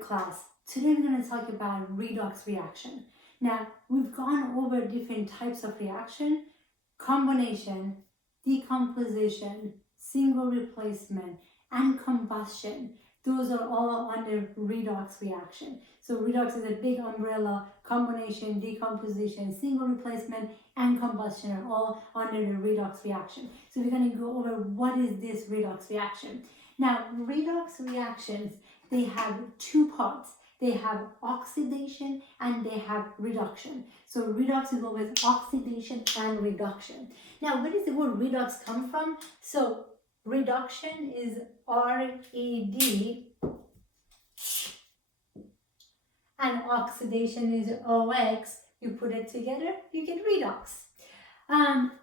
class. Today we're going to talk about redox reaction. Now, we've gone over different types of reaction: combination, decomposition, single replacement, and combustion. Those are all under redox reaction. So redox is a big umbrella. Combination, decomposition, single replacement, and combustion are all under the redox reaction. So we're going to go over what is this redox reaction. Now, redox reactions, they have two parts. They have oxidation and they have reduction. So redox is always oxidation and reduction. Now, where does the word redox come from? So reduction is R-E-D and oxidation is O-X. You put it together, you get redox.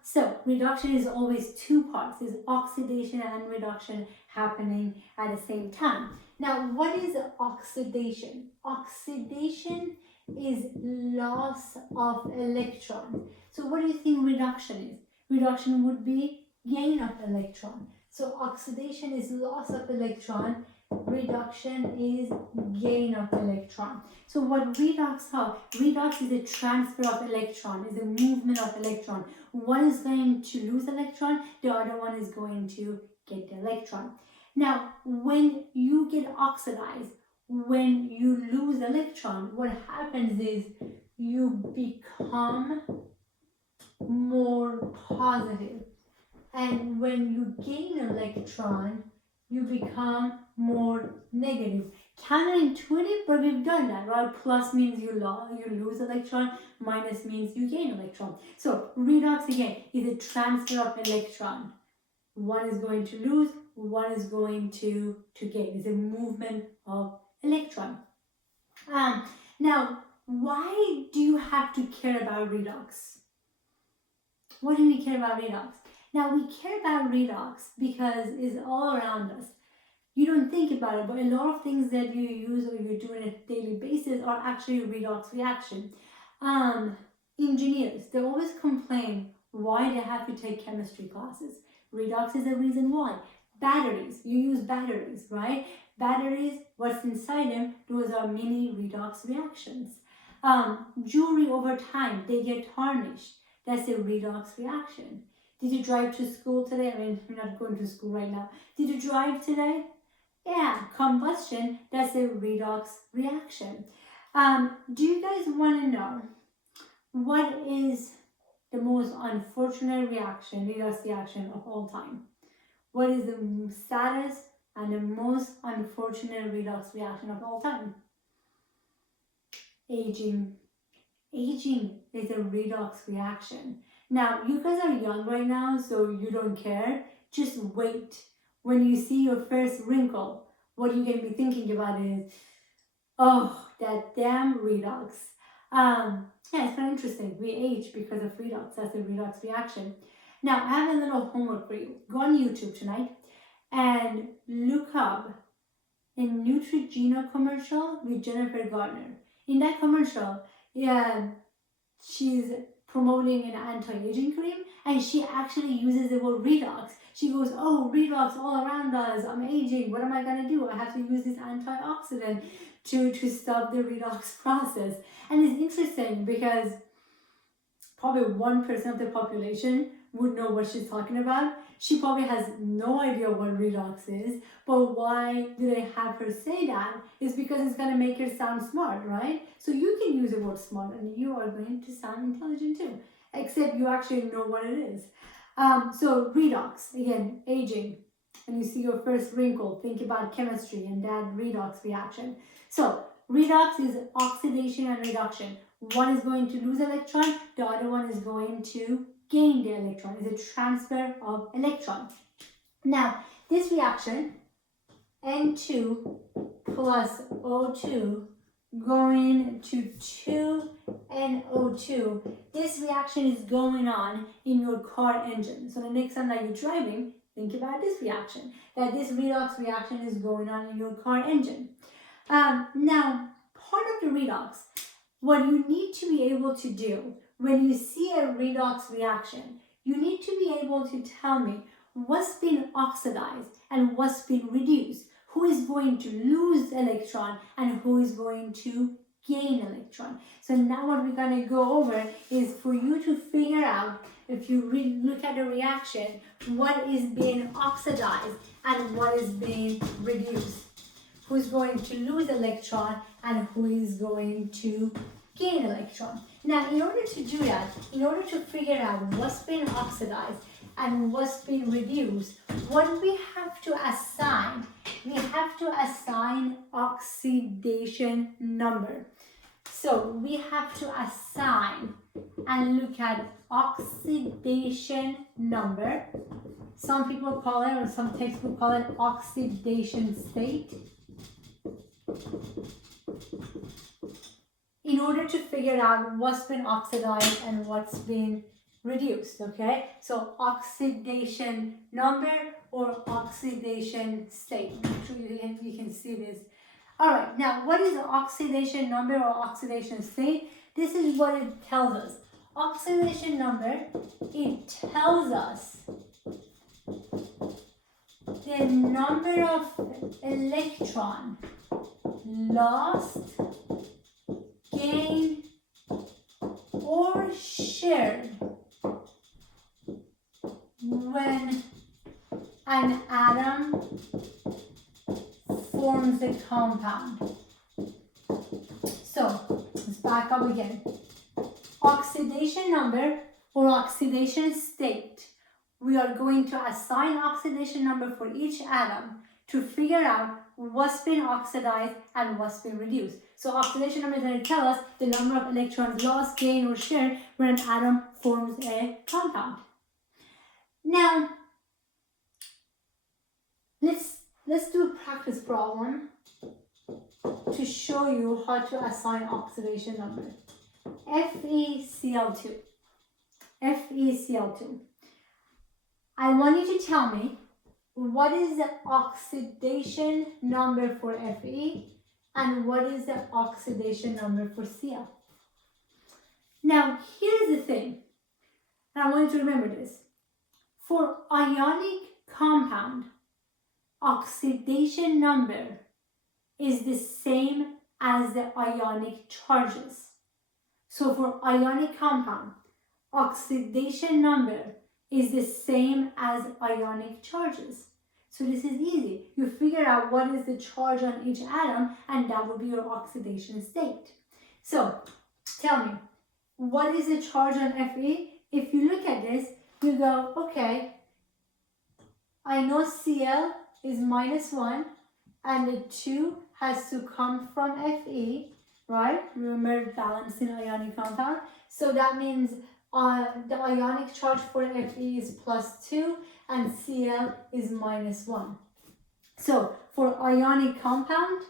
So reduction is always two parts. Is oxidation and reduction happening at the same time. Now, what is oxidation? Oxidation is loss of electrons. So what do you think reduction is? Reduction would be gain of electron. So oxidation is loss of electron. Reduction is gain of electron. So what redox are? Redox is a transfer of electron, is a movement of electron. One is going to lose electron, the other one is going to get the electron. Now, when you get oxidized, when you lose electron, what happens is you become more positive. And when you gain electron, you become more negative. Counterintuitive, but we've done that, right? Plus means you lose electron, minus means you gain electron. So redox again is a transfer of electron. One is going to lose, one is going to gain. It's a movement of electron. Now, why do you have to care about redox? Why do we care about redox? Now, we care about redox because it's all around us. You don't think about it, but a lot of things that you use or you do on a daily basis are actually redox reaction. Engineers, they always complain why they have to take chemistry classes. Redox is the reason why. Batteries, you use batteries, right? Batteries, what's inside them, those are mini redox reactions. Jewelry over time, they get tarnished. That's a redox reaction. Did you drive to school today? I mean, you're not going to school right now. Did you drive today? Yeah, combustion, that's a redox reaction. Do you guys want to know what is the most unfortunate reaction, redox reaction of all time? What is the saddest and the most unfortunate redox reaction of all time? Aging. Aging is a redox reaction. Now, you guys are young right now, so you don't care. Just wait. When you see your first wrinkle, what you're going to be thinking about is, oh, that damn redox. Yeah, it's kind of interesting. We age because of redox. That's a redox reaction. Now, I have a little homework for you. Go on YouTube tonight and look up a Neutrogena commercial with Jennifer Garner. In that commercial, yeah, she's promoting an anti-aging cream and she actually uses the word redox. She goes, oh, redox all around us, I'm aging, what am I going to do? I have to use this antioxidant to stop the redox process. And it's interesting because probably 1% of the population would know what she's talking about. She probably has no idea what redox is, but why do they have her say that? Is because it's going to make her sound smart, right? So you can use the word smart and you are going to sound intelligent too, except you actually know what it is. So redox, again, aging, and you see your first wrinkle, think about chemistry and that redox reaction. So redox is oxidation and reduction. One is going to lose electron, the other one is going to gain the electron. It's a transfer of electron. Now, this reaction, N2 plus O2 going to 2NO2, this reaction is going on in your car engine. So the next time that you're driving, think about this reaction, that this redox reaction is going on in your car engine. Now, part of the redox, what you need to be able to do when you see a redox reaction, you need to be able to tell me what's been oxidized and what's been reduced. who is going to lose electron and who is going to gain electron. So now what we're going to go over is for you to figure out, if you look at the reaction, what is being oxidized and what is being reduced. Who is going to lose electron and who is going to gain electron. Now, in order to do that, in order to figure out what's been oxidized and what's been reduced, what we have to assign, we have to assign oxidation number. So we have to assign and look at oxidation number. Some people call it, or some textbooks call it, oxidation state. In order to figure out what's been oxidized and what's been reduced, okay? So oxidation number or oxidation state. Make sure you can see this. All right, now what is the oxidation number or oxidation state? This is what it tells us. Oxidation number, it tells us the number of electron lost, gained, or shared when an atom forms a compound. So let's back up again. Oxidation number or oxidation state. We are going to assign oxidation number for each atom to figure out what's been oxidized and what's been reduced. So oxidation number is going to tell us the number of electrons lost, gained, or shared when an atom forms a compound. Now, let's do a practice problem to show you how to assign oxidation number. FeCl2. FeCl2. I want you to tell me what is the oxidation number for Fe and what is the oxidation number for Cl. Now, here's the thing, and I want you to remember this. For ionic compound, oxidation number is the same as the ionic charges. So for ionic compound, oxidation number is the same as ionic charges. So this is easy. You figure out what is the charge on each atom and that will be your oxidation state. So tell me, what is the charge on Fe? If you look at this, you go, okay, I know Cl is -1 and the 2 has to come from Fe, right? Remember balancing ionic compound. So that means the ionic charge for Fe is +2 and Cl is -1. So for ionic compound,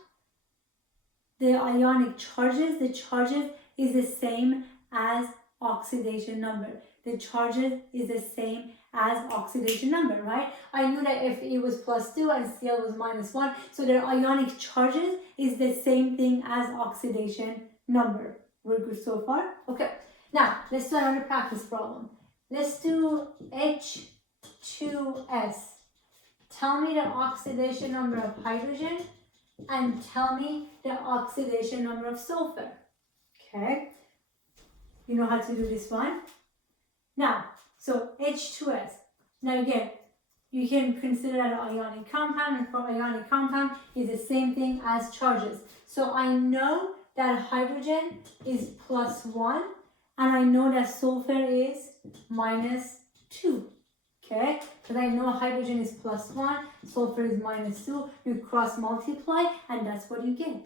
the ionic charges, the charges is the same as oxidation number. The charges is the same as oxidation number, right? I knew that Fe was +2 and Cl was -1, so their ionic charges is the same thing as oxidation number. We're good so far? Okay. Now, let's do another practice problem. Let's do H2S. Tell me the oxidation number of hydrogen and tell me the oxidation number of sulfur. Okay? You know how to do this one? Now, so H2S. Now again, you can consider that an ionic compound, and for ionic compound is the same thing as charges. So I know that hydrogen is +1 and I know that sulfur is -2. Okay? Because I know hydrogen is +1, sulfur is -2. You cross multiply and that's what you get.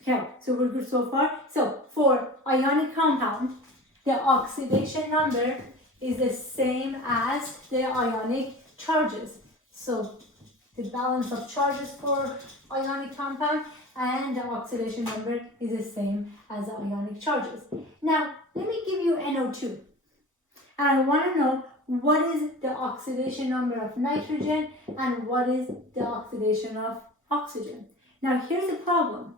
Okay, so we're good so far. So for ionic compound, the oxidation number is the same as the ionic charges. So the balance of charges for ionic compound and the oxidation number is the same as the ionic charges. Now, let me give you NO2. And I want to know what is the oxidation number of nitrogen and what is the oxidation of oxygen. Now, here's the problem.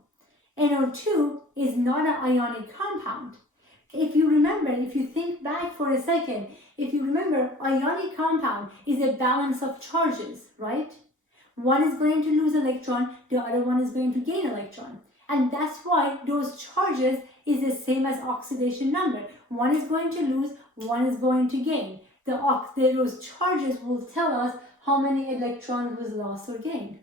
NO2 is not an ionic compound. If you remember, if you think back for a second, if you remember, ionic compound is a balance of charges, right? One is going to lose electron, the other one is going to gain electron. And that's why those charges is the same as oxidation number. One is going to lose, one is going to gain. Those charges will tell us how many electrons was lost or gained.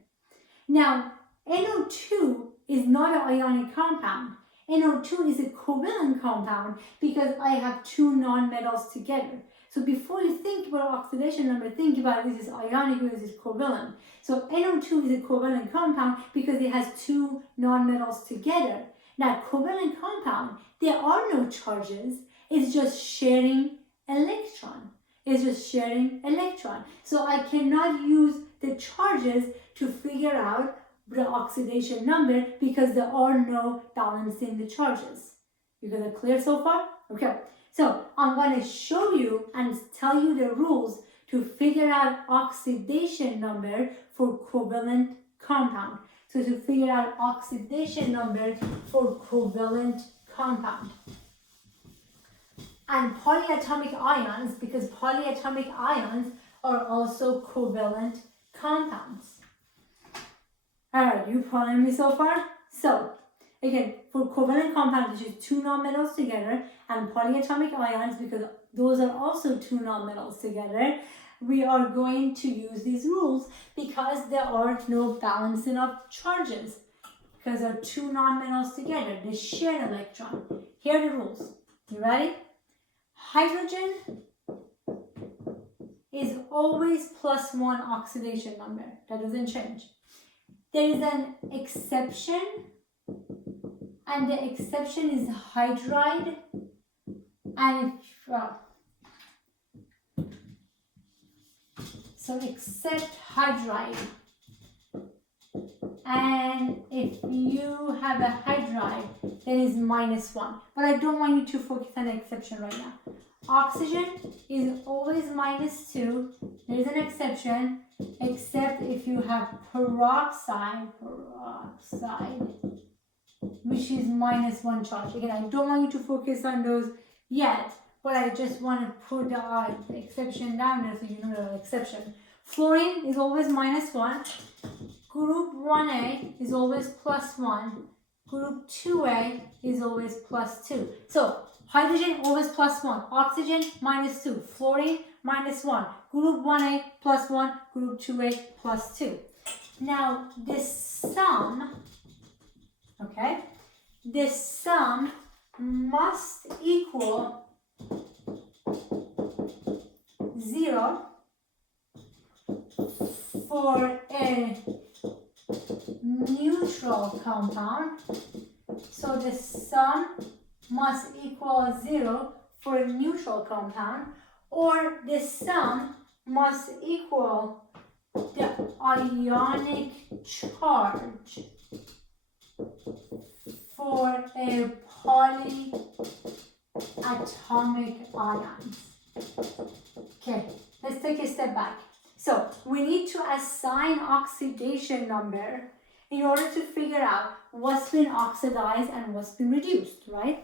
Now, NO2 is not an ionic compound. NO2 is a covalent compound because I have two nonmetals together. So before you think about oxidation number, think about is this ionic or is this covalent. So NO2 is a covalent compound because it has two nonmetals together. Now, covalent compound, there are no charges. It's just sharing electron. It's just sharing electron. So I cannot use the charges to figure out the oxidation number because there are no balancing the charges. You guys are clear so far? Okay. So I'm going to show you and tell you the rules to figure out oxidation number for covalent compound. So to figure out oxidation number for covalent compound. And polyatomic ions, because polyatomic ions are also covalent compounds. Alright, you following me so far? So, again, for covalent compounds, which is two nonmetals together, and polyatomic ions, because those are also two nonmetals together, we are going to use these rules because there are no balancing of charges. Because there are two nonmetals together, they share an electron. Here are the rules. You ready? Hydrogen is always +1 oxidation number. That doesn't change. There is an exception, and the exception is hydride, and so except hydride. And if you have a hydride, then it's -1. But I don't want you to focus on the exception right now. Oxygen is always -2. There is an exception, except if you have peroxide, which is -1 charge. Again, I don't want you to focus on those yet, but I just want to put the exception down there so you know the exception. Fluorine is always -1. Group 1A is always +1. Group 2A is always +2. So hydrogen always +1. Oxygen -2. Fluorine -1. Group 1A +1. Group 2A +2. Now this sum, okay, this sum must equal 0 for a neutral compound. So the sum must equal 0 for a neutral compound, or the sum must equal the ionic charge for a polyatomic ions. Okay, let's take a step back. So we need to assign oxidation number in order to figure out what's been oxidized and what's been reduced, right?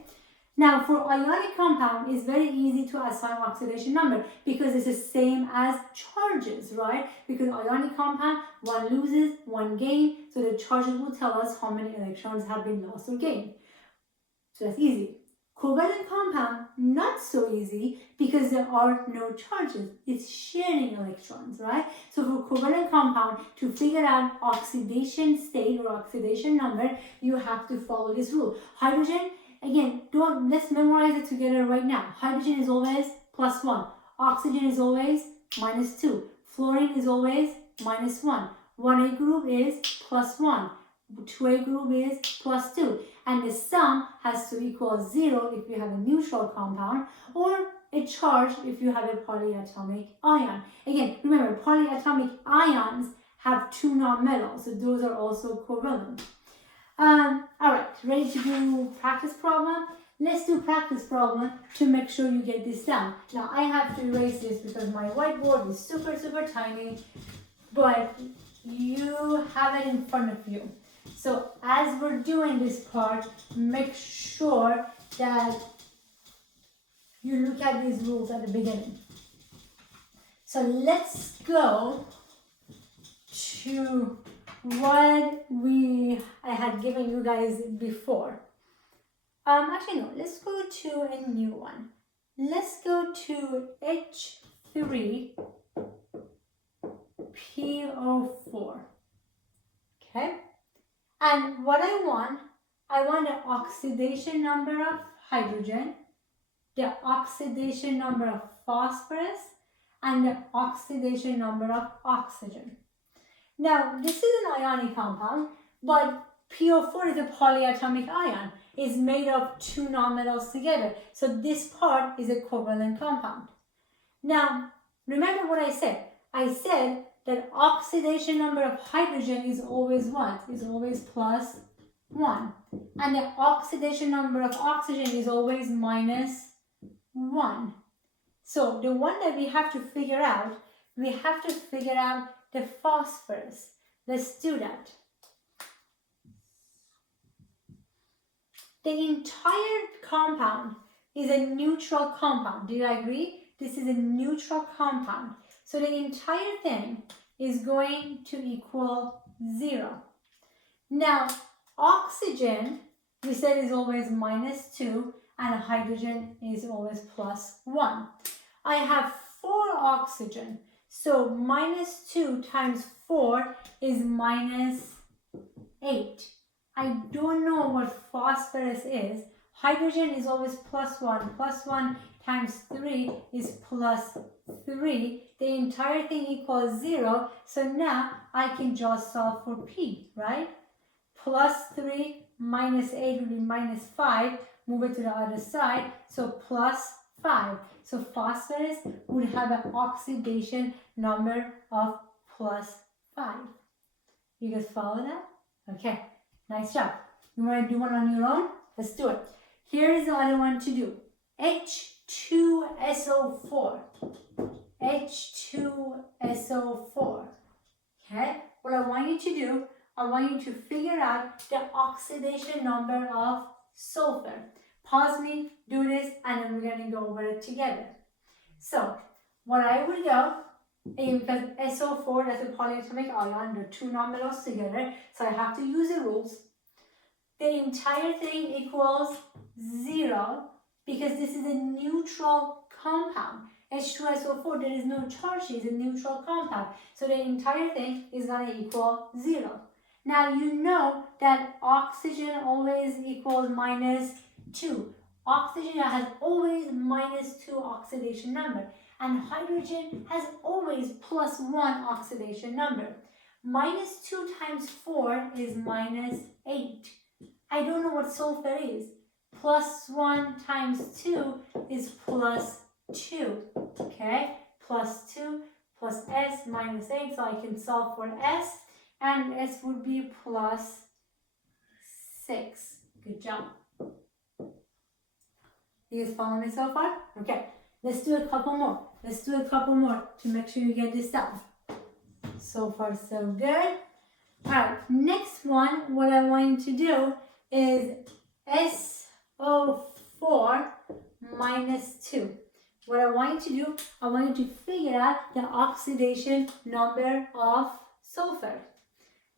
Now for ionic compound, it's very easy to assign oxidation number because it's the same as charges, right? Because ionic compound, one loses, one gains, so the charges will tell us how many electrons have been lost or gained. So that's easy. Covalent compound, not so easy because there are no charges. It's sharing electrons, right? So for covalent compound, to figure out oxidation state or oxidation number, you have to follow this rule. Hydrogen, again, let's memorize it together right now. Hydrogen is always +1. Oxygen is always -2. Fluorine is always -1. 1A group is +1. 2A group is +2. And the sum has to equal 0 if you have a neutral compound, or a charge if you have a polyatomic ion. Again, remember, polyatomic ions have two nonmetals, so those are also covalent. All right, ready to do practice problem? Let's do practice problem to make sure you get this down. Now, I have to erase this because my whiteboard is super, super tiny, but you have it in front of you. So as we're doing this part, make sure that you look at these rules at the beginning. So let's go to what I had given you guys before. Actually no, let's go to a new one. Let's go to H3PO4. Okay? And what I want the oxidation number of hydrogen, the oxidation number of phosphorus, and the oxidation number of oxygen. Now, this is an ionic compound, but PO4 is a polyatomic ion. It's made of two nonmetals together. So this part is a covalent compound. Now, remember what I said. I said that oxidation number of hydrogen is always what? Is always plus 1. And the oxidation number of oxygen is always minus 1. So the one that we have to figure out the phosphorus. Let's do that. The entire compound is a neutral compound. Do you agree? This is a neutral compound. So the entire thing is going to equal 0. Now, oxygen, we said, is always minus 2, and hydrogen is always plus 1. I have 4 oxygen, so minus 2 times 4 is minus 8. I don't know what phosphorus is. Hydrogen is always plus 1. Plus 1 times 3 is plus 3. The entire thing equals 0. So now I can just solve for P, right? Plus 3 minus 8 will be minus 5. Move it to the other side. So plus 5. So phosphorus would have an oxidation number of plus 5. You guys follow that? Okay. Nice job. You want to do one on your own? Let's do it. Here is the other one to do. H2SO4. H2SO4. Okay? What I want you to do, I want you to figure out the oxidation number of sulfur. Pause me, do this, and then we're going to go over it together. So, what I would go, because SO4, that's a polyatomic ion, they're two nonmetals together, so I have to use the rules. The entire thing equals 0 because this is a neutral compound. H2SO4, there is no charge, it's a neutral compound. So the entire thing is going to equal 0. Now you know that oxygen always equals minus 2. Oxygen has always minus 2 oxidation number. And hydrogen has always plus 1 oxidation number. Minus 2 times 4 is minus 8. I don't know what sulfur is. Plus 1 times 2 is plus 2. Okay? Plus 2 plus S minus 8. So I can solve for S. And S would be plus 6. Good job. You guys follow me so far? Okay. Let's do a couple more. Let's do a couple more to make sure you get this down. So far, so good. Alright, next one, what I want you to do is SO4 minus 2. What I want you to do, I want you to figure out the oxidation number of sulfur.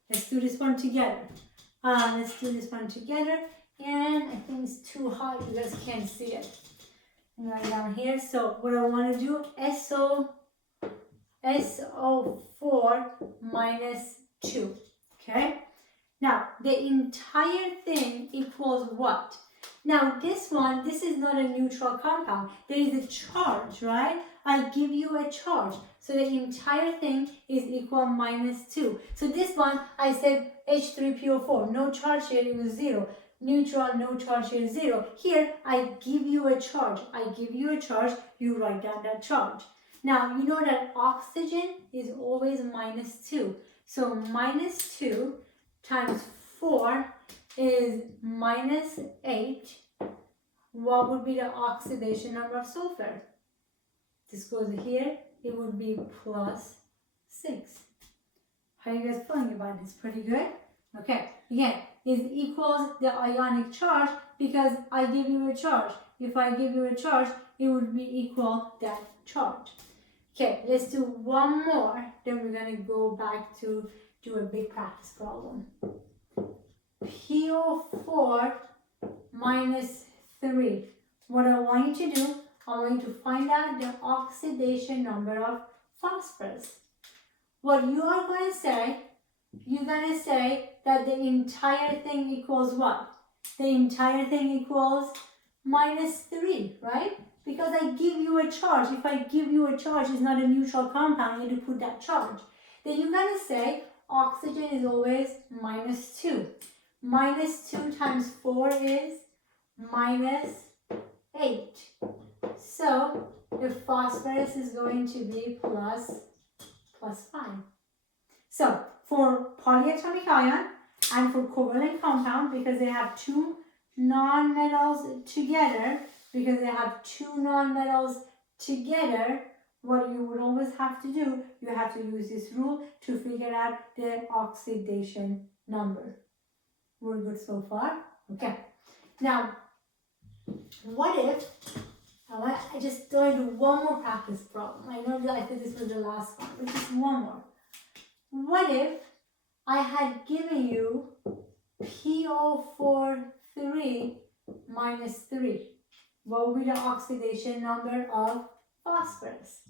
Let's do this one together. And I think it's too hot, you guys can't see it. Right down here. So what I want to do, SO4 minus 2. Okay? Now, the entire thing equals what? Now, this is not a neutral compound. There is a charge, right? I give you a charge. So the entire thing is equal minus 2. So this one, I said H3PO4. No charge here, it was 0. Neutral, no charge here, 0. Here, I give you a charge. You write down that charge. Now, you know that oxygen is always minus 2. So minus 2 times 4 is minus 8. What would be the oxidation number of sulfur? This goes here. It would be plus 6. How are you guys feeling about this? Pretty good? Okay. Again, it equals the ionic charge because I give you a charge. If I give you a charge, it would be equal that charge. Okay, let's do one more. Then we're going to go back to do a big practice problem. PO4 minus 3. What I want you to do, I want you to find out the oxidation number of phosphorus. What you are going to say, you're going to say that the entire thing equals what? The entire thing equals minus 3, right? Because I give you a charge. If I give you a charge, it's not a neutral compound, you need to put that charge. Then you're going to say oxygen is always minus 2. Minus 2 times 4 is minus 8. So the phosphorus is going to be plus 5. So for polyatomic ion and for covalent compound, because they have two nonmetals together, what you would always have to do, you have to use this rule to figure out the oxidation number. We're good so far? Okay. Now, what if, I just going to do one more practice problem. I know that I think this was the last one, but just one more. What if I had given you PO4 3 minus 3? What would be the oxidation number of phosphorus?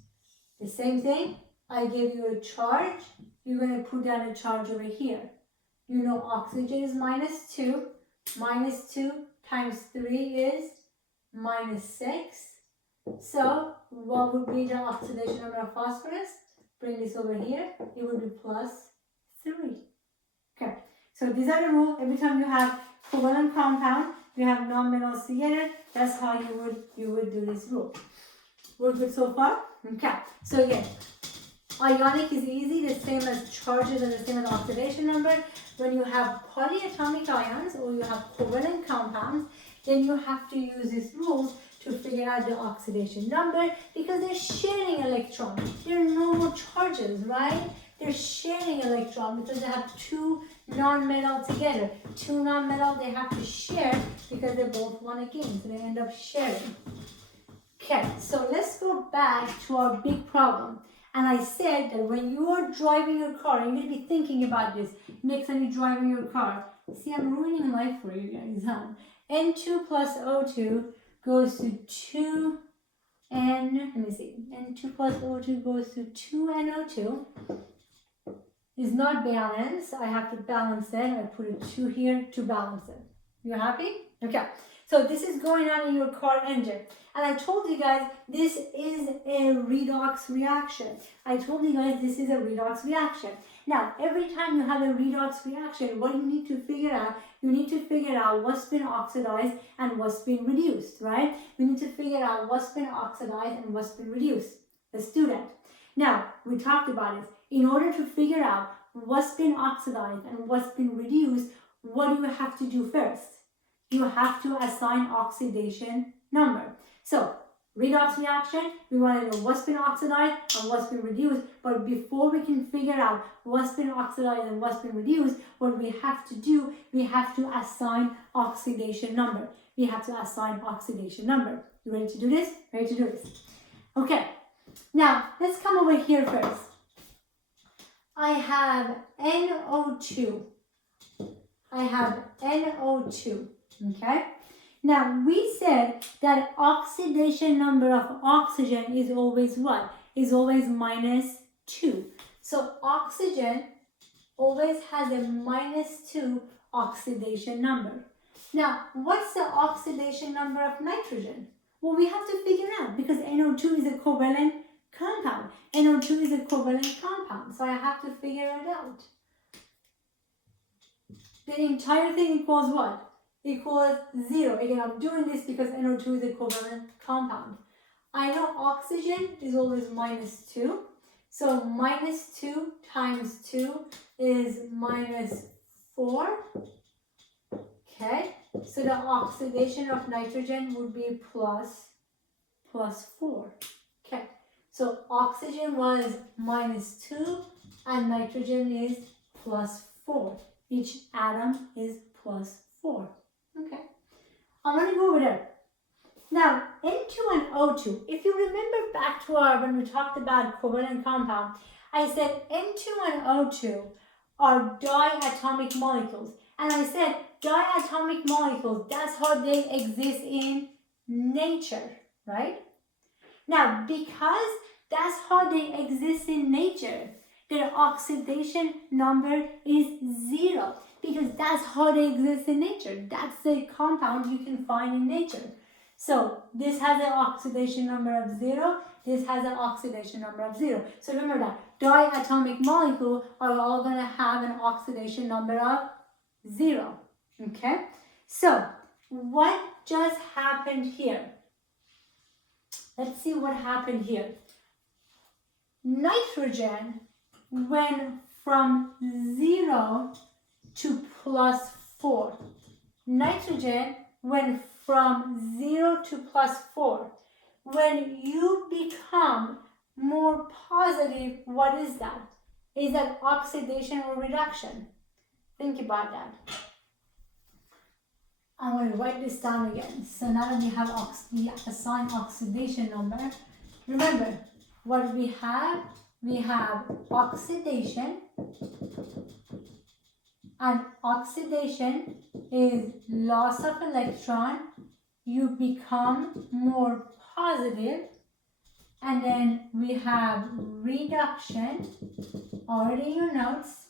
The same thing, I give you a charge, you're going to put down a charge over here. You know oxygen is minus 2. Minus 2 times 3 is minus 6. So what would be the oxidation number of phosphorus? Bring this over here, it would be plus 3. Okay, so these are the rules. Every time you have covalent compound, you have nonmetals together, that's how you would do this rule. We're good so far? Okay, so again, ionic is easy, the same as charges and the same as oxidation number. When you have polyatomic ions or you have covalent compounds, then you have to use these rules to figure out the oxidation number because they're sharing electrons. There are no more charges, right? They're sharing electrons because they have two non-metal together. Two non-metal, they have to share because they both want to gain, so they end up sharing. Okay, so let's go back to our big problem. And I said that when you are driving your car, you're going to be thinking about this next time you're driving your car. See, I'm ruining life for you guys, huh? N2 plus O2 goes to 2N, let me see, N2 plus O2 goes to 2NO2. It's not balanced, I have to balance it. I put a 2 here to balance it. You happy? Okay, so this is going on in your car engine. And I told you guys this is a redox reaction. Now, every time you have a redox reaction, what you need to figure out, you need to figure out what's been oxidized and what's been reduced, right? We need to figure out what's been oxidized and what's been reduced. Let's do that. Now, we talked about it. In order to figure out what's been oxidized and what's been reduced, what do you have to do first? You have to assign oxidation number. So, redox reaction, we want to know what's been oxidized and what's been reduced. But before we can figure out what's been oxidized and what's been reduced, what we have to do, we have to assign oxidation number. You ready to do this? Okay. Now, let's come over here first. I have NO2. Okay? Now, we said that oxidation number of oxygen is always what? Is always minus 2. So, oxygen always has a minus 2 oxidation number. Now, what's the oxidation number of nitrogen? Well, we have to figure out because NO2 is a covalent compound. So, I have to figure it out. The entire thing equals what? Equals 0. Again, I'm doing this because NO2 is a covalent compound. I know oxygen is always minus 2. So minus 2 times 2 is minus 4. Okay. So the oxidation of nitrogen would be plus 4. Okay. So oxygen was minus 2 and nitrogen is plus 4. Each atom is plus 4. Okay, I'm going to go over there. Now, N2 and O2, if you remember back to when we talked about covalent compound, I said N2 and O2 are diatomic molecules. And I said diatomic molecules, that's how they exist in nature, right? Now, because that's how they exist in nature, their oxidation number is 0, because that's how they exist in nature. That's the compound you can find in nature. So this has an oxidation number of 0, this has an oxidation number of 0. So remember that diatomic molecules are all going to have an oxidation number of 0. Okay? So what just happened here? Let's see what happened here. Nitrogen went from 0 to +4. Nitrogen went from 0 to +4. When you become more positive, what is that? Is that oxidation or reduction? Think about that. I'm going to write this down again. So now that we assign oxidation number, remember what we have. We have oxidation, and oxidation is loss of electron. You become more positive, and then we have reduction. Already in your notes.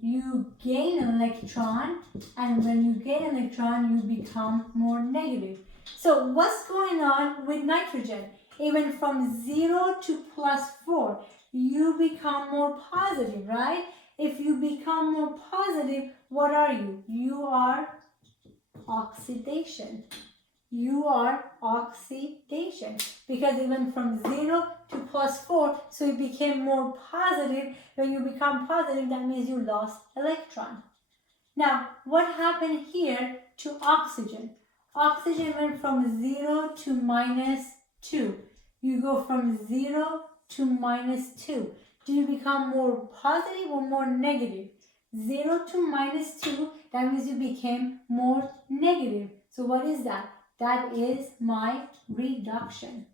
You gain an electron, and when you gain an electron, you become more negative. So what's going on with nitrogen? It went from 0 to +4. You become more positive, right? If you become more positive, what are you? You are oxidation. You are oxidation, because it went from 0 to +4, so it became more positive. When you become positive, that means you lost electron. Now, what happened here to oxygen? Oxygen went from 0 to -2. You go from 0 to -2. Do you become more positive or more negative? 0 to -2, that means you became more negative. So what is that? That is my reduction.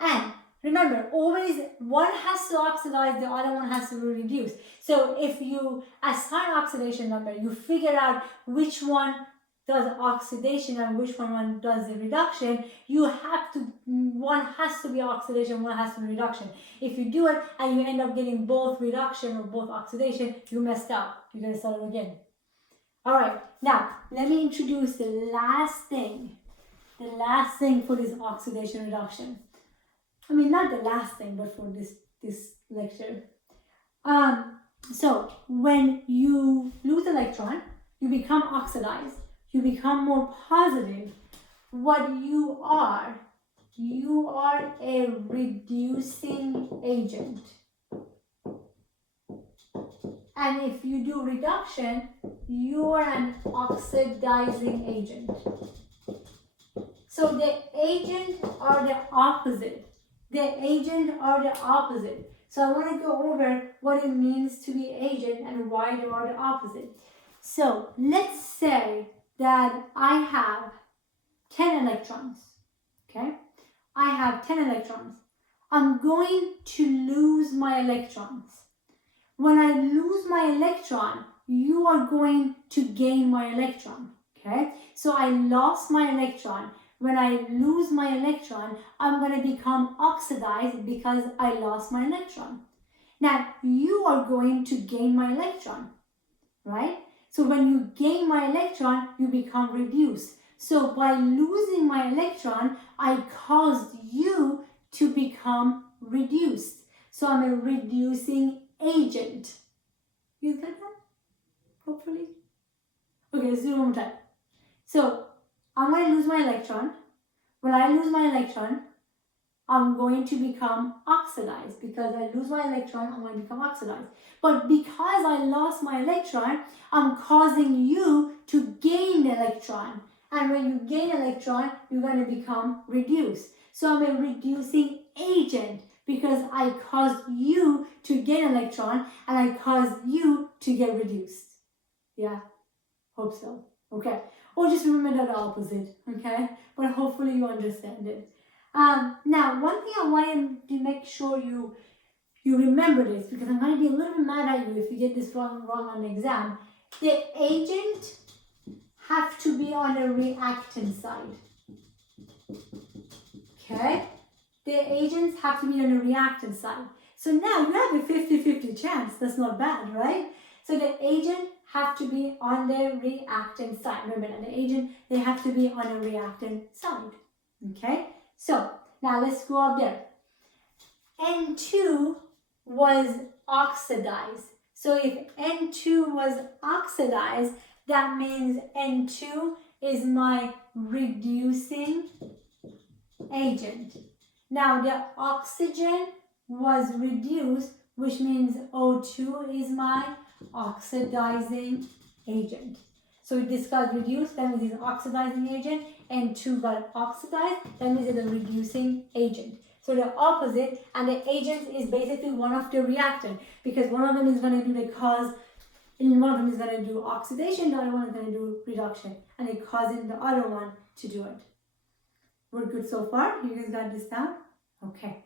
And remember, always one has to oxidize, the other one has to reduce. So if you assign oxidation number, you figure out which one does oxidation and which one does the reduction. You have to, one has to be oxidation, one has to be reduction. If you do it and you end up getting both reduction or both oxidation, you messed up. You're gonna start it again. All right, now let me introduce the last thing. The last thing for this oxidation reduction. I mean, not the last thing, but for this lecture. So when you lose electron, you become oxidized. You become more positive. What you are a reducing agent. And if you do reduction, you are an oxidizing agent. So the agent are the opposite. The agent are the opposite. So I want to go over what it means to be agent and why they are the opposite. So let's say that I have 10 electrons. Okay? I have 10 electrons. I'm going to lose my electrons. When I lose my electron, you are going to gain my electron. Okay? So I lost my electron. When I lose my electron, I'm going to become oxidized because I lost my electron. Now, you are going to gain my electron, right? So when you gain my electron, you become reduced. So by losing my electron, I caused you to become reduced. So I'm a reducing agent. You get that? Hopefully. Okay, let's do it one more time. So I'm going to lose my electron. When I lose my electron, I'm going to become oxidized. Because I lose my electron, I'm going to become oxidized. But because I lost my electron, I'm causing you to gain the electron. And when you gain electron, you're going to become reduced. So I'm a reducing agent because I caused you to gain electron and I caused you to get reduced. Yeah, hope so. Okay. Or just remember the opposite, okay? But hopefully you understand it. Now, one thing I wanted to make sure you you remember this, because I'm going to be a little bit mad at you if you get this wrong on the exam. The agent have to be on the reactant side. Okay? The agents have to be on the reactant side. So now you have a 50-50 chance. That's not bad, right? So the agent have to be on the reactant side. Remember, the agent, they have to be on the reactant side. Okay? So now let's go up there. N2 was oxidized. So if N2 was oxidized, that means N2 is my reducing agent. Now the oxygen was reduced, which means O2 is my oxidizing agent. So this got reduced, that means it's an oxidizing agent, and 2 got oxidized, that means it's a reducing agent. So the opposite, and the agent is basically one of the reactant, because one of them is going to do the cause, and one of them is going to do oxidation, the other one is going to do reduction, and it's causing the other one to do it. We're good so far? You guys got this down? Okay.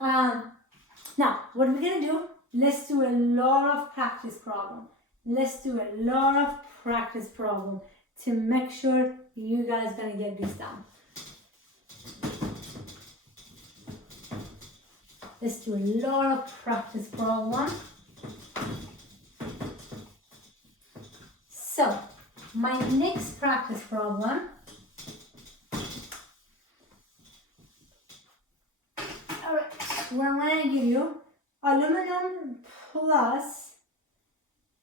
Now, what we're going to do, let's do a lot of practice problem. Let's do a lot of practice problem to make sure you guys going to get this down. Let's do a lot of practice problem. So, my next practice problem. Alright, we're going to give you aluminum plus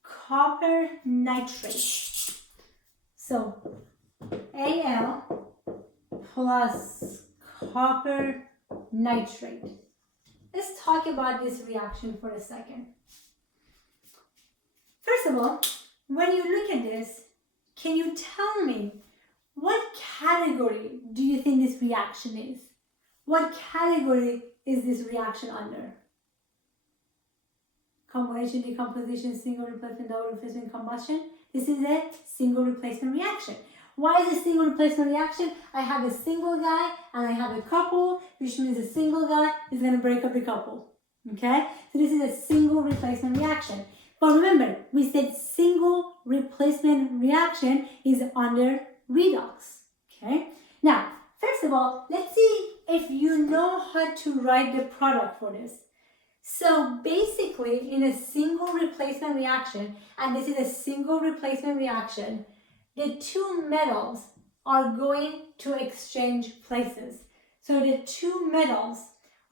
copper nitrate. So, Al plus copper nitrate. Let's talk about this reaction for a second. First of all, when you look at this, can you tell me what category do you think this reaction is? What category is this reaction under? Combination, decomposition, single replacement, double replacement, combustion. This is a single replacement reaction. Why is a single replacement reaction? I have a single guy and I have a couple, which means a single guy is going to break up the couple. Okay? So this is a single replacement reaction. But remember, we said single replacement reaction is under redox. Okay? Now, first of all, let's see if you know how to write the product for this. So basically, in a single replacement reaction, and this is a single replacement reaction, the two metals are going to exchange places. So the two metals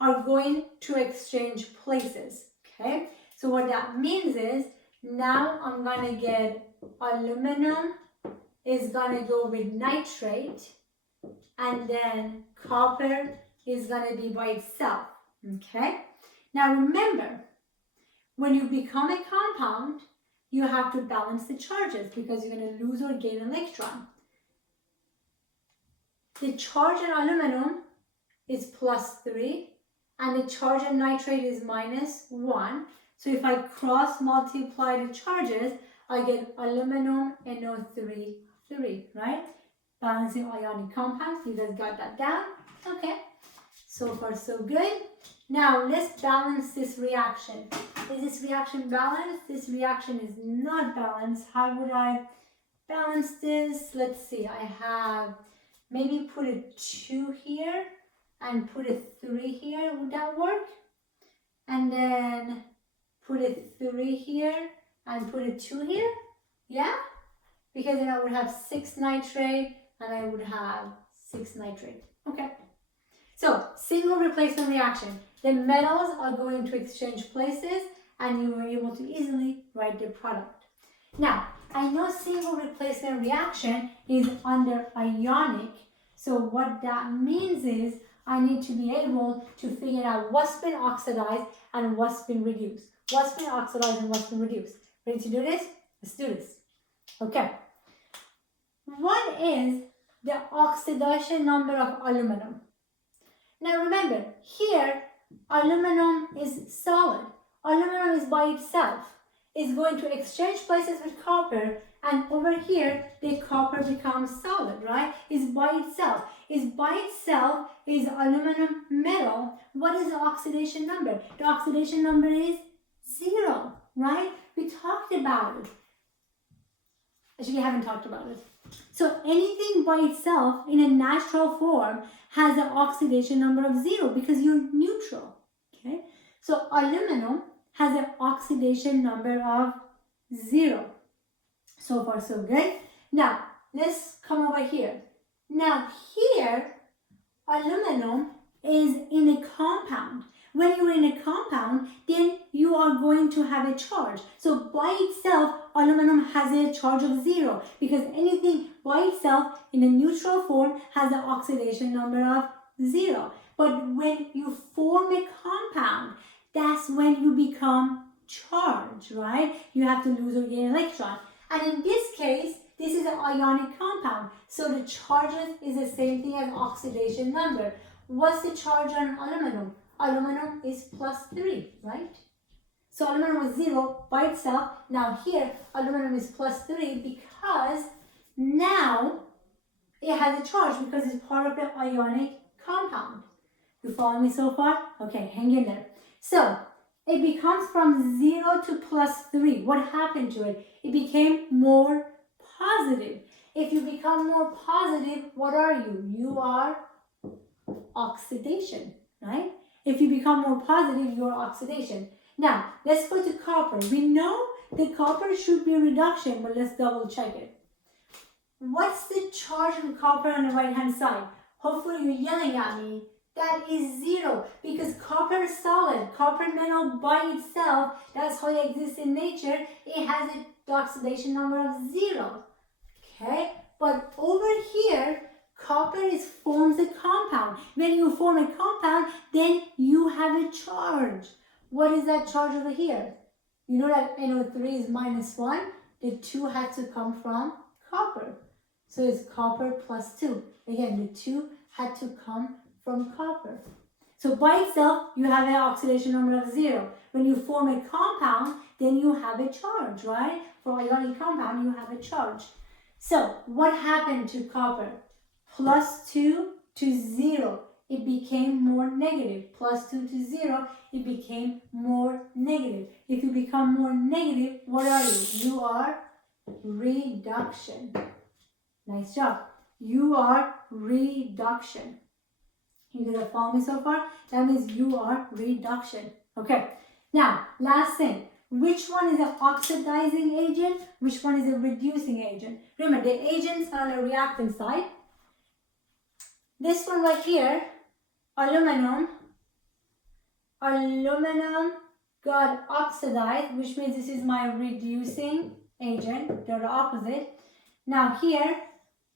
are going to exchange places, okay? So what that means is, now I'm gonna get aluminum is gonna go with nitrate, and then copper is gonna be by itself, okay? Now remember, when you become a compound, you have to balance the charges because you're going to lose or gain an electron. The charge in aluminum is +3 and the charge in nitrate is -1. So if I cross multiply the charges, I get aluminum NO3, 3, right? Balancing ionic compounds. You guys got that down? Okay. So far so good. Now let's balance this reaction. Is this reaction balanced? This reaction is not balanced. How would I balance this? Let's see. I have maybe put a 2 here and put a 3 here. Would that work? And then put a 3 here and put a 2 here. Yeah? Because then I would have 6 nitrate and I would have 6 nitrate. Okay. So, single replacement reaction. The metals are going to exchange places and you were able to easily write the product. Now, I know single replacement reaction is under ionic. So what that means is I need to be able to figure out what's been oxidized and what's been reduced. What's been oxidized and what's been reduced. Ready to do this? Let's do this. Okay. What is the oxidation number of aluminum? Now remember, here aluminum is solid. Aluminum is by itself. It's going to exchange places with copper And over here, the copper becomes solid, right? It's by itself. Is aluminum metal. What is the oxidation number? The oxidation number is 0, right? We talked about it. Actually, we haven't talked about it. So anything by itself in a natural form has an oxidation number of 0 because you're neutral, okay? So aluminum has an oxidation number of 0. So far, so good. Now, let's come over here. Now, here, aluminum is in a compound. When you're in a compound, then you are going to have a charge. So by itself, aluminum has a charge of 0 because anything by itself in a neutral form has an oxidation number of 0. But when you form a compound, that's when you become charged, right? You have to lose or gain an electron. And in this case, this is an ionic compound. So the charges is the same thing as oxidation number. What's the charge on aluminum? Aluminum is +3, right? So aluminum is 0 by itself. Now here, aluminum is +3 because now it has a charge because it's part of the ionic compound. You follow me so far? Okay, hang in there. So it becomes from 0 to +3. What happened to it? It became more positive. If you become more positive, what are you? You are oxidation, right? If you become more positive, you are oxidation. Now, let's go to copper. We know the copper should be a reduction, but let's double check it. What's the charge in copper on the right-hand side? Hopefully you're yelling at me. That is 0 because copper is solid. Copper metal by itself, that's how it exists in nature. It has an oxidation number of 0. Okay? But over here, copper forms a compound. When you form a compound, then you have a charge. What is that charge over here? You know that NO3 is -1. The 2 had to come from copper. So it's copper +2. Again, the 2 had to come from copper. So by itself, you have an oxidation number of 0. When you form a compound, then you have a charge, right? For ionic compound, you have a charge. So what happened to copper? +2 to 0. It became more negative. +2 to 0, it became more negative. If you become more negative, what are you? You are reduction. Nice job. You are reduction. You guys follow me so far? That means you are reduction. Okay. Now, last thing. Which one is an oxidizing agent? Which one is a reducing agent? Remember, the agents are on the reacting side. This one right here, aluminum got oxidized, which means this is my reducing agent. They're the opposite. Now here,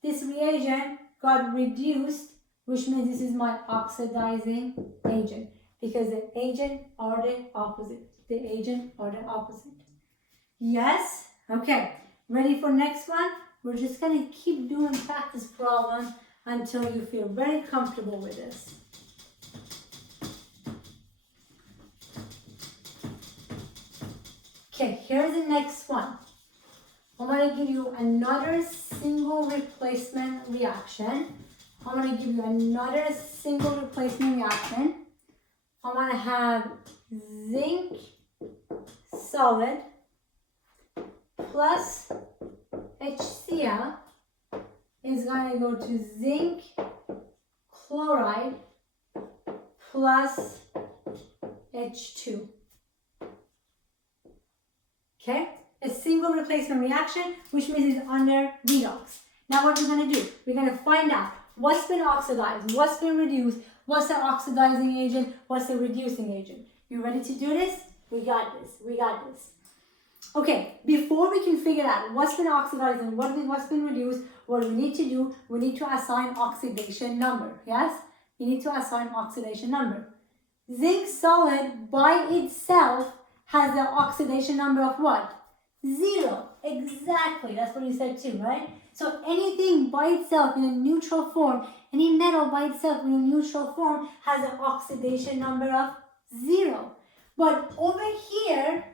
this reagent got reduced, which means this is my oxidizing agent. Because the agent are the opposite. The agent are the opposite. Yes? Okay. Ready for next one? We're just going to keep doing practice problem until you feel very comfortable with this. Okay, here's the next one. I'm going to give you another single replacement reaction. I'm going to give you another single replacement reaction. I'm going to have zinc solid plus HCl is going to go to zinc chloride plus H2. Okay? A single replacement reaction, which means it's under redox. Now what we're going to do, we're going to find out what's been oxidized, what's been reduced, what's the oxidizing agent, what's the reducing agent. You ready to do this? We got this. We got this. Okay, before we can figure out what's been oxidized and what's been reduced, what we need to do, we need to assign oxidation number. Yes? You need to assign oxidation number. Zinc solid by itself has the oxidation number of what? 0. Exactly. That's what you said too, right? So anything by itself in a neutral form, any metal by itself in a neutral form has an oxidation number of 0. But over here,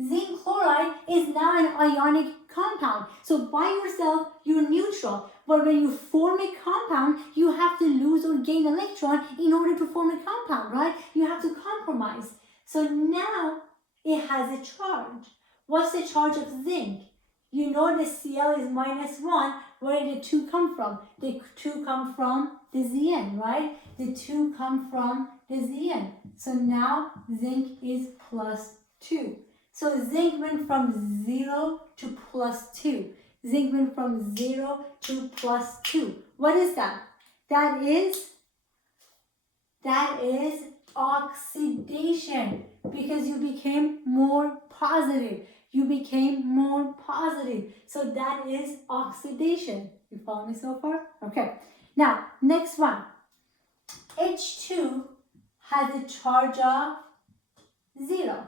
Zinc chloride is now an ionic compound. So by yourself, you're neutral. But when you form a compound, you have to lose or gain electron in order to form a compound, right? You have to compromise. So now it has a charge. What's the charge of zinc? You know the Cl is -1. Where did the 2 come from? The 2 come from the Zn, right? The 2 come from the Zn. So now zinc is +2. So zinc went from 0 to +2. Zinc went from 0 to +2. What is that? That is oxidation, because you became more positive. You became more positive. So that is oxidation. You follow me so far? Okay. Now, next one. H2 has a charge of 0.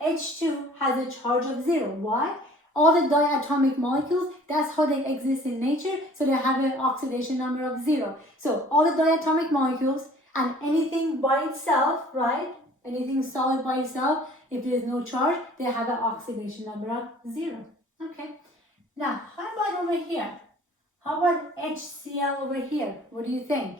H2 has a charge of 0. Why? All the diatomic molecules, that's how they exist in nature, so they have an oxidation number of 0. So all the diatomic molecules and anything by itself, right? Anything solid by itself, if there is no charge, they have an oxidation number of 0. Okay. Now, how about over here? How about HCl over here? What do you think?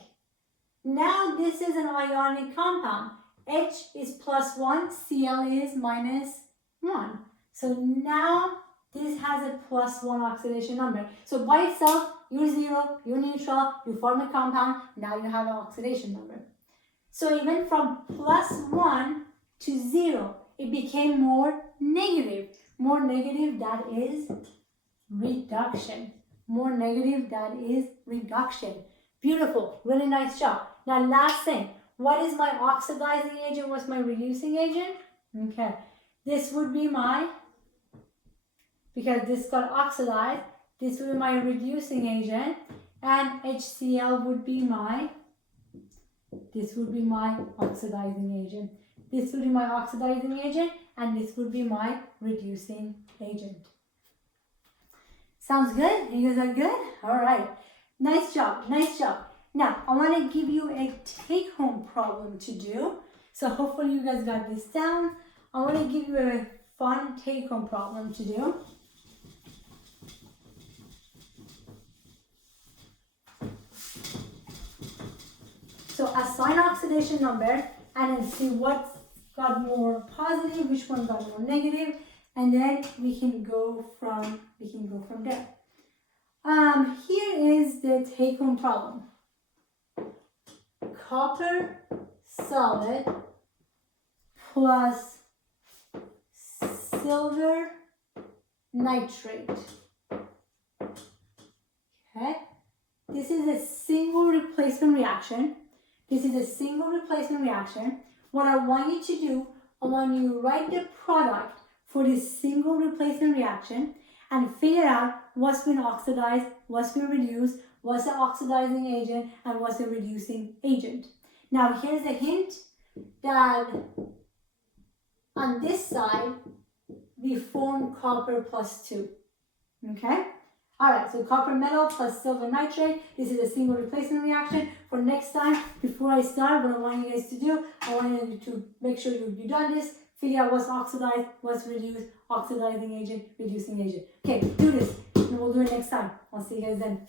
Now this is an ionic compound. H is +1, Cl is -1. So now this has a +1 oxidation number. So by itself, you're 0, you're neutral, you form a compound, now you have an oxidation number. So it went from +1 to 0. It became more negative. More negative, that is reduction. More negative, that is reduction. Beautiful, really nice job. Now last thing, what is my oxidizing agent? What's my reducing agent? Okay, this would be my, because this got oxidized, this would be my reducing agent, and HCl would be my, this would be my oxidizing agent. This would be my oxidizing agent, and this would be my reducing agent. Sounds good? You guys are good? All right. Nice job, nice job. Now, I want to give you a take-home problem to do. So hopefully you guys got this down. I want to give you a fun take-home problem to do. So assign oxidation number and then see what got more positive, which one got more negative, and then we can go from there. Here is the take-home problem. Copper solid plus silver nitrate. Okay, this is a single replacement reaction. This is a single replacement reaction. What I want you to do, I want you to write the product for this single replacement reaction and figure out what's been oxidized, what's been reduced, what's the oxidizing agent, and what's the reducing agent. Now here's a hint that on this side, we form copper +2, okay? All right, so copper metal plus silver nitrate. This is a single replacement reaction. For next time, before I start, what I want you guys to do, I want you to make sure you've done this, figure out what's oxidized, what's reduced, oxidizing agent, reducing agent. Okay, do this, and we'll do it next time. I'll see you guys then.